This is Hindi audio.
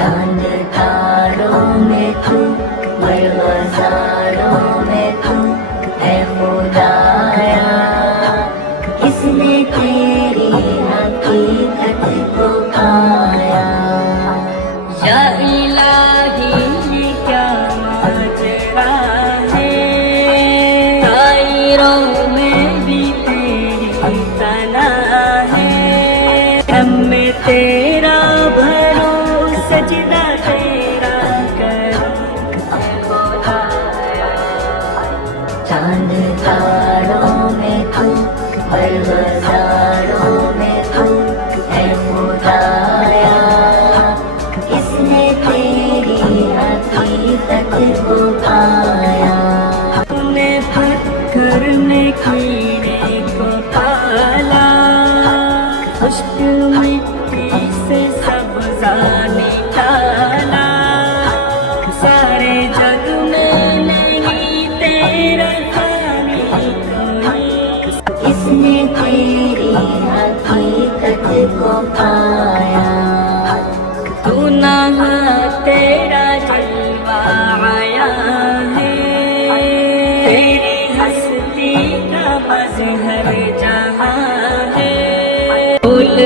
चांद तारों में तू, बाज़ारों में तू है खुदाया। किसने तेरी हकीकत को पाया? या इलाही ये क्या माजरा है, तायरों में भी तेरी तना है। हम में तेरा भरो, सजदा तेरा करो खुदाया। चांद तारों में तू, बाज़ारों में तू है खुदाया। किसने तेरी हकीकत को पाया? तूने पत्थर में कीड़े को पाला, खुश्क मिट्टी से सब्ज़ा निकाला। सारे जग में नहीं तेरा खाने कोई। किसने तेरी हकीकत को पाया? तू ना तेरा जलवा आया है, तेरी हस्ती का मज़हर जहाँ है। फूल